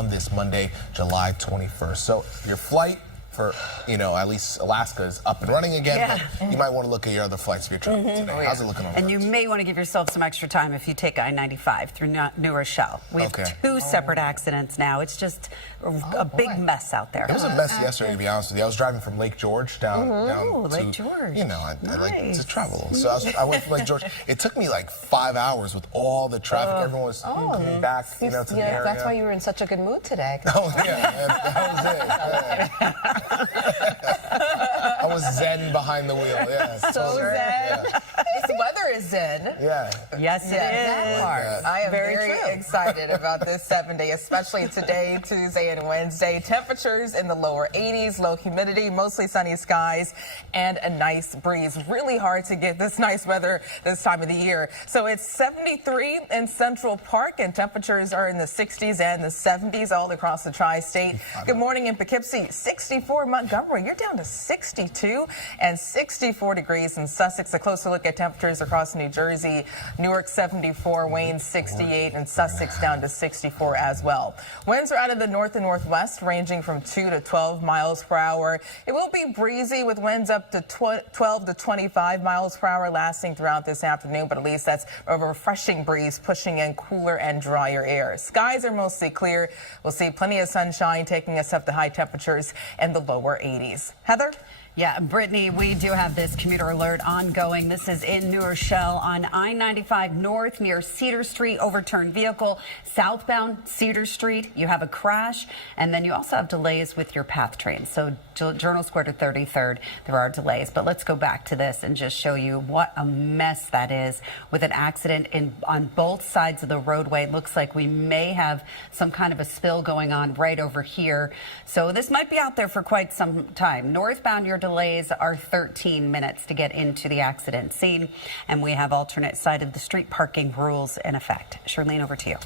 on this Monday, July 21st. So your flight for, at least Alaska is up and running again, but you might want to look at your other flights if you're traveling today. How's it looking on the And you may want to give yourself some extra time if you take I-95 through New Rochelle. We have two separate accidents now. It's just a big mess out there. It was a mess yesterday, to be honest with you. I was driving from Lake George down to, Lake George. I like to travel. So I went from Lake George. It took me like 5 hours with all the traffic. Everyone was coming back, to the area. That's why you were in such a good mood today. Oh, yeah, that was it. I was zen behind the wheel, So zen. Yeah. This weather is zen. Yeah. Yes, it is. I am very excited about this 7-day, especially today, Tuesday, and Wednesday. Temperatures in the lower 80s, low humidity, mostly sunny skies, and a nice breeze. Really hard to get this nice weather this time of the year. So it's 73 in Central Park, and temperatures are in the 60s and the 70s all across the tri-state. Good morning in Poughkeepsie, 64 Montgomery. You're down to 62 and 64 degrees in Sussex. A closer look at temperatures across New Jersey. Newark 74, Wayne 68, and Sussex down to 64 as well. Winds are out of the north and northwest, ranging from 2 to 12 miles per hour. It will be breezy with winds up to 12 to 25 miles per hour lasting throughout this afternoon, but at least that's a refreshing breeze pushing in cooler and drier air. Skies are mostly clear. We'll see plenty of sunshine taking us up to high temperatures in the lower 80s. Heather? Yeah, Brittany, we do have this commuter alert ongoing. This is in New Rochelle on I-95 North near Cedar Street. Overturned vehicle. Southbound Cedar Street, you have a crash. And then you also have delays with your PATH train. So Journal Square to 33rd, there are delays. But let's go back to this and just show you what a mess that is with an accident on both sides of the roadway. It looks like we may have some kind of a spill going on right over here. So this might be out there for quite some time. Northbound, your delays are 13 minutes to get into the accident scene, and we have alternate side of the street parking rules in effect. Charlene, over to you.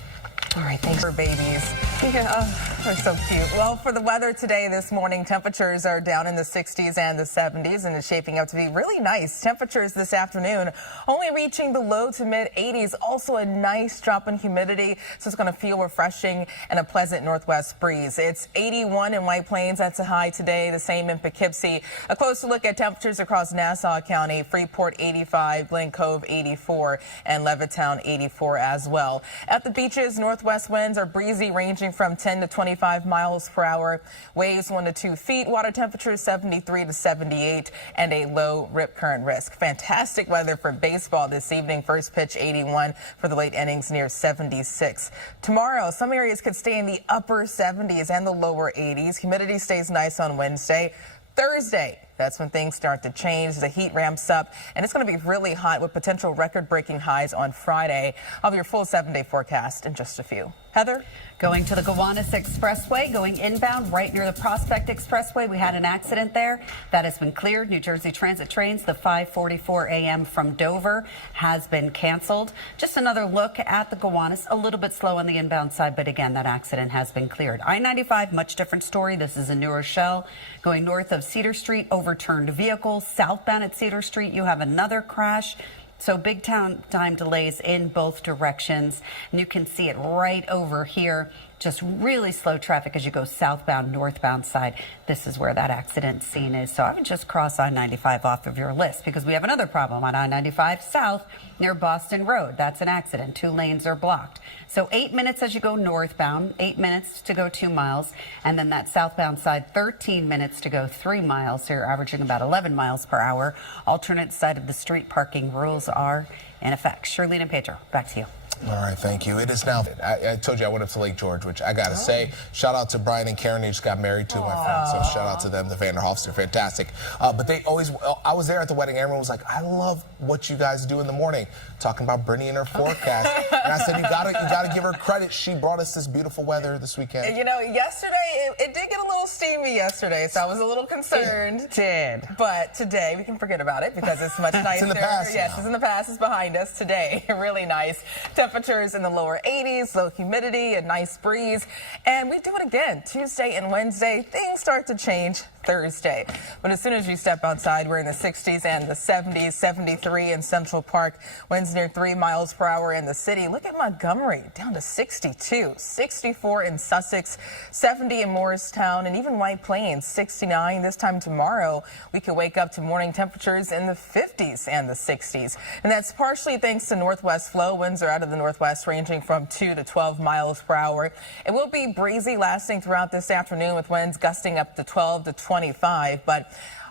All right, thanks for babies. They're so cute. Well, for the weather today, this morning, temperatures are down in the 60s and the 70s, and it's shaping up to be really nice. Temperatures this afternoon only reaching the low to mid 80s. Also a nice drop in humidity, so it's going to feel refreshing and a pleasant northwest breeze. It's 81 in White Plains. That's a high today. The same in Poughkeepsie. A closer look at temperatures across Nassau County. Freeport 85, Glen Cove 84, and Levittown 84 as well. At the beaches, northwest winds are breezy, ranging from 10 to 25 miles per hour. Waves 1 to 2 feet. Water temperature 73 to 78, and a low rip current risk. Fantastic weather for baseball this evening. First pitch 81 for the late innings near 76. Tomorrow, some areas could stay in the upper 70s and the lower 80s. Humidity stays nice on Wednesday. Thursday, that's when things start to change. The heat ramps up, and it's going to be really hot with potential record-breaking highs on Friday. I'll have your full 7-day forecast in just a few. Heather? Going to the Gowanus Expressway, going inbound right near the Prospect Expressway. We had an accident there. That has been cleared. New Jersey Transit trains, the 5:44 a.m. from Dover, has been canceled. Just another look at the Gowanus. A little bit slow on the inbound side, but again, that accident has been cleared. I-95, much different story. This is in New Rochelle. Going north of Cedar Street, overturned vehicle. Southbound at Cedar Street, you have another crash. So big time delays in both directions. And you can see it right over here. Just really slow traffic as you go southbound, northbound side. This is where that accident scene is. So I would just cross I-95 off of your list because we have another problem on I-95 south near Boston Road. That's an accident. 2 lanes are blocked. So 8 minutes as you go northbound, 8 minutes to go 2 miles. And then that southbound side, 13 minutes to go 3 miles. So you're averaging about 11 miles per hour. Alternate side of the street parking rules are in effect. Charlene and Pedro, back to you. All right, thank you. It is now, I told you I went up to Lake George, which I got to say, shout out to Brian and Karen. They just got married too, my friend. So shout out to them, the Vanderhoffs. They're fantastic. But they always, I was there at the wedding. Everyone was like, I love what you guys do in the morning, talking about Brittany and her forecast. And I said, you gotta give her credit. She brought us this beautiful weather this weekend. You know, yesterday, it did get a little steamy yesterday, so I was a little concerned. It did. But today, we can forget about it because it's much nicer. It's in the past Yes, now. it's in the past. It's behind us today. Really nice. Temperatures in the lower 80s, low humidity, a nice breeze. And we do it again. Tuesday and Wednesday, things start to change. Thursday. But as soon as you step outside, we're in the 60s and the 70s, 73 in Central Park, winds near 3 miles per hour in the city. Look at Montgomery, down to 62, 64 in Sussex, 70 in Morristown, and even White Plains, 69. This time tomorrow, we could wake up to morning temperatures in the 50s and the 60s. And that's partially thanks to northwest flow. Winds are out of the northwest, ranging from 2 to 12 miles per hour. It will be breezy lasting throughout this afternoon, with winds gusting up to 12 to 25. But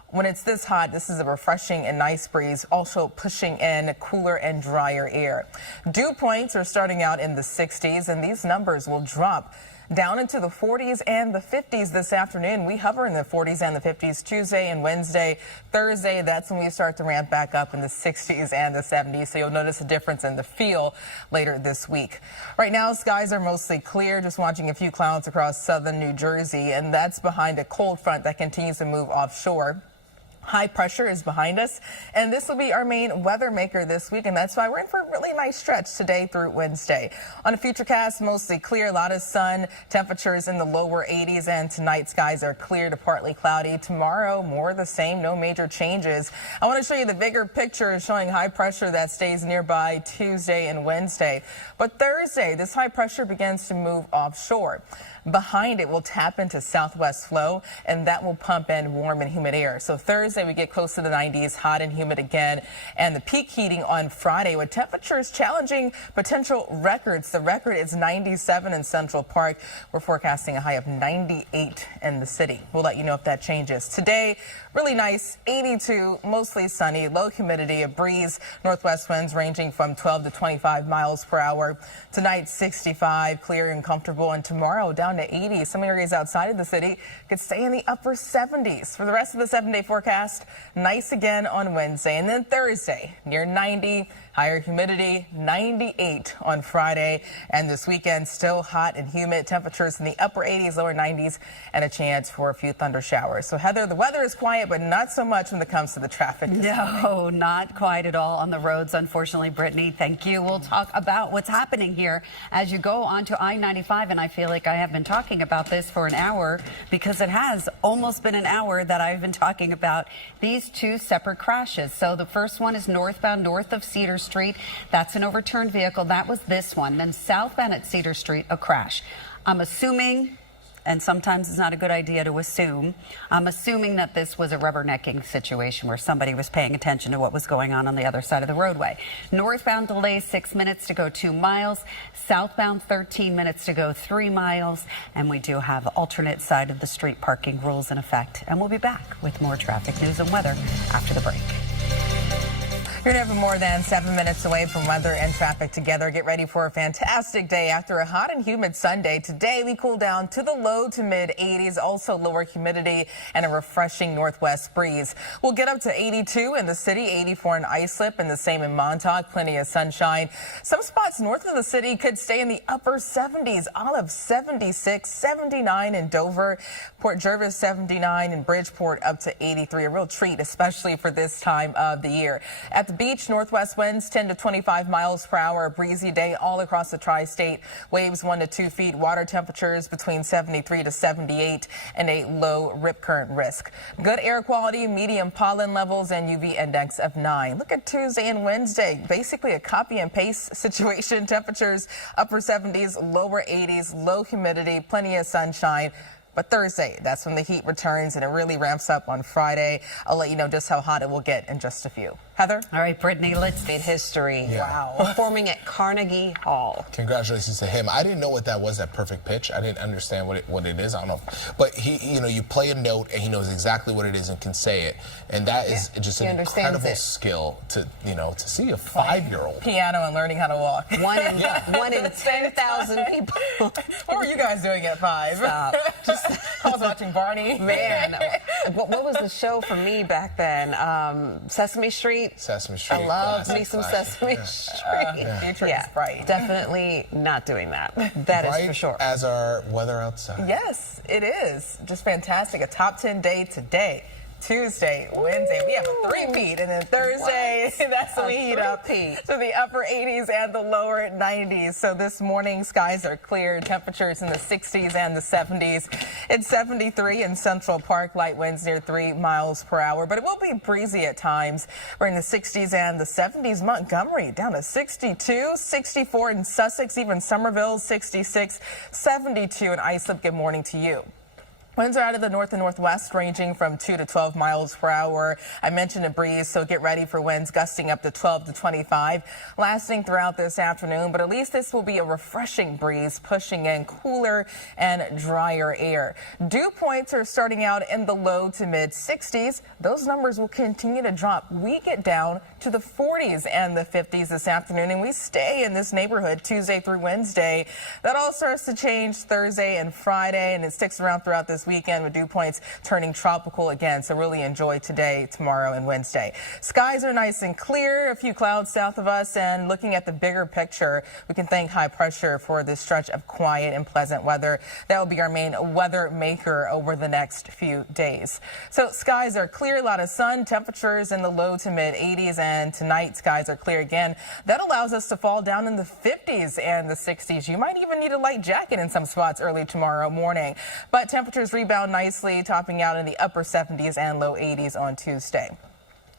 when it's this hot, this is a refreshing and nice breeze, also pushing in cooler and drier air. Dew points are starting out in the 60s, and these numbers will drop down into the 40s and the 50s this afternoon. We hover in the 40s and the 50s Tuesday and Wednesday. Thursday, that's when we start to ramp back up in the 60s and the 70s. So you'll notice a difference in the feel later this week. Right now, skies are mostly clear, just watching a few clouds across southern New Jersey, and that's behind a cold front that continues to move offshore. High pressure is behind us, and this will be our main weather maker this week, and that's why we're in for a really nice stretch today through Wednesday. On a futurecast, mostly clear, a lot of sun, temperatures in the lower 80s, and tonight skies are clear to partly cloudy. Tomorrow, more of the same, no major changes. I want to show you the bigger picture showing high pressure that stays nearby Tuesday and Wednesday. But Thursday, this high pressure begins to move offshore. Behind it, we'll tap into southwest flow, and that will pump in warm and humid air. So Thursday, we get close to the 90s, hot and humid again, and the peak heating on Friday with temperatures challenging potential records. The record is 97 in Central Park. We're forecasting a high of 98 in the city. We'll let you know if that changes. Today, really nice, 82, mostly sunny, low humidity, a breeze, northwest winds ranging from 12 to 25 miles per hour. Tonight, 65, clear and comfortable, and tomorrow down to 80. Some areas outside of the city could stay in the upper 70s. For the rest of the 7-day forecast, nice again on Wednesday, and then Thursday near 90, higher humidity, 98 on Friday, and this weekend still hot and humid, temperatures in the upper 80s, lower 90s, and a chance for a few thunder showers. So Heather, the weather is quiet, but not so much when it comes to the traffic. No, not quite at all on the roads, unfortunately. Brittany, thank you. We'll talk about what's happening here as you go onto I-95, and I feel like I have been talking about this for an hour because it has almost been an hour that I've been talking about these two separate crashes. So the first one is northbound north of Cedar Street. That's an overturned vehicle. That was this one. Then southbound at Cedar Street, a crash. I'm assuming, and sometimes it's not a good idea to assume, I'm assuming that this was a rubbernecking situation where somebody was paying attention to what was going on the other side of the roadway. Northbound delays 6 minutes to go 2 miles. Southbound 13 minutes to go 3 miles. And we do have alternate side of the street parking rules in effect. And we'll be back with more traffic news and weather after the break. You're never more than 7 minutes away from weather and traffic together. Get ready for a fantastic day after a hot and humid Sunday. Today, we cool down to the low to mid 80s, also lower humidity and a refreshing northwest breeze. We'll get up to 82 in the city, 84 in Islip, and the same in Montauk. Plenty of sunshine. Some spots north of the city could stay in the upper 70s. Olive 76, 79 in Dover, Port Jervis 79, and Bridgeport up to 83. A real treat, especially for this time of the year. At the beach, northwest winds 10 to 25 miles per hour. A breezy day all across the tri-state. Waves 1 to 2 feet. Water temperatures between 73 to 78 and a low rip current risk. Good air quality, medium pollen levels, and UV index of 9. Look at Tuesday and Wednesday. Basically a copy and paste situation. Temperatures upper 70s, lower 80s, low humidity, plenty of sunshine. But Thursday, that's when the heat returns, and it really ramps up on Friday. I'll let you know just how hot it will get in just a few. Heather? All right, Brittany, let's Made history. Yeah. Wow. Performing at Carnegie Hall. Congratulations to him. I didn't know what that was, that perfect pitch. I didn't understand what it is. I don't know. But you play a note and he knows exactly what it is and can say it. And that is just an incredible skill to see a 5-year-old. Piano and learning how to walk. One in 10,000 people. What were you guys doing at 5? Stop. I was watching Barney. Man, what was the show for me back then? Sesame Street. Sesame Street. I love classic, me some classic. Sesame Street. Future is bright. Definitely not doing that. That is for sure. As our weather outside. Yes, it is. Just fantastic. A top 10 day today. Tuesday, Wednesday, we have a three-peat, and then Thursday, that's when we heat up to the upper 80s and the lower 90s. So this morning, skies are clear, temperatures in the 60s and the 70s. It's 73 in Central Park, light winds near 3 miles per hour, but it will be breezy at times. We're in the 60s and the 70s. Montgomery down to 62, 64 in Sussex, even Somerville 66, 72 in Islip. Good morning to you. Winds are out of the north and northwest, ranging from 2 to 12 miles per hour. I mentioned a breeze, so get ready for winds gusting up to 12 to 25, lasting throughout this afternoon. But at least this will be a refreshing breeze, pushing in cooler and drier air. Dew points are starting out in the low to mid 60s. Those numbers will continue to drop. We get down to the 40s and the 50s this afternoon, and we stay in this neighborhood Tuesday through Wednesday. That all starts to change Thursday and Friday, and it sticks around throughout this weekend with dew points turning tropical again. So really enjoy today, tomorrow, and Wednesday. Skies are nice and clear, a few clouds south of us, and looking at the bigger picture, we can thank high pressure for this stretch of quiet and pleasant weather. That will be our main weather maker over the next few days. So skies are clear, a lot of sun, temperatures in the low to mid 80s, and tonight skies are clear again. That allows us to fall down in the 50s and the 60s. You might even need a light jacket in some spots early tomorrow morning, but temperatures rebound nicely, topping out in the upper 70s and low 80s on Tuesday.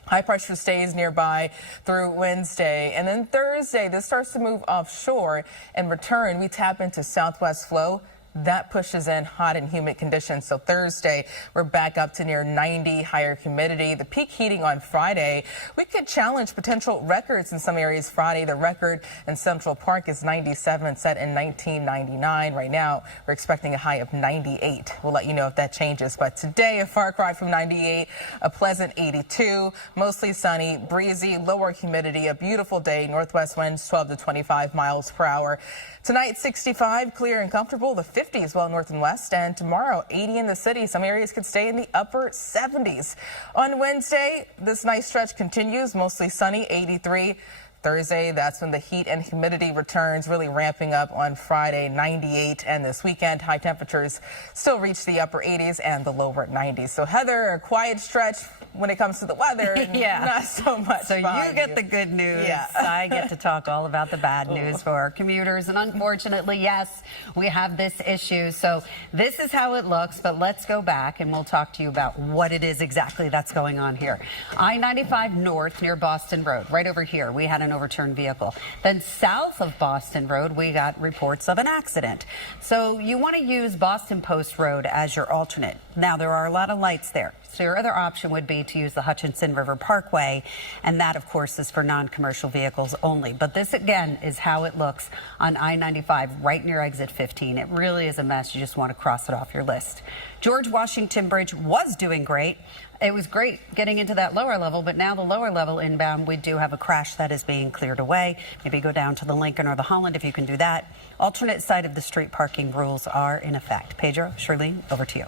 High pressure stays nearby through Wednesday, and then Thursday this starts to move offshore and return. We tap into southwest flow. That pushes in hot and humid conditions. So Thursday, we're back up to near 90, higher humidity. The peak heating on Friday, we could challenge potential records in some areas. Friday, the record in Central Park is 97, set in 1999. Right now, we're expecting a high of 98. We'll let you know if that changes. But today, a far cry from 98, a pleasant 82, mostly sunny, breezy, lower humidity, a beautiful day. Northwest winds 12 to 25 miles per hour. Tonight, 65, clear and comfortable. The 50s well north and west, and tomorrow 80 in the city. Some areas could stay in the upper 70s. On Wednesday, this nice stretch continues, mostly sunny, 83. Thursday, that's when the heat and humidity returns, really ramping up on Friday, 98. And this weekend, high temperatures still reach the upper 80s and the lower 90s. So Heather, a quiet stretch when it comes to the weather, yeah, not so much. So you get the good news. Yeah. I get to talk all about the bad news for our commuters. And unfortunately, yes, we have this issue. So this is how it looks. But let's go back and we'll talk to you about what it is exactly that's going on here. I-95 North near Boston Road, right over here, we had an overturned vehicle. Then south of Boston Road, we got reports of an accident. So you want to use Boston Post Road as your alternate. Now, there are a lot of lights there. So your other option would be to use the Hutchinson River Parkway, and that, of course, is for non-commercial vehicles only. But this, again, is how it looks on I-95 right near exit 15. It really is a mess. You just want to cross it off your list. George Washington Bridge was doing great. It was great getting into that lower level, but now the lower level inbound, we do have a crash that is being cleared away. Maybe go down to the Lincoln or the Holland if you can do that. Alternate side of the street parking rules are in effect. Pedro, Shirlene, over to you.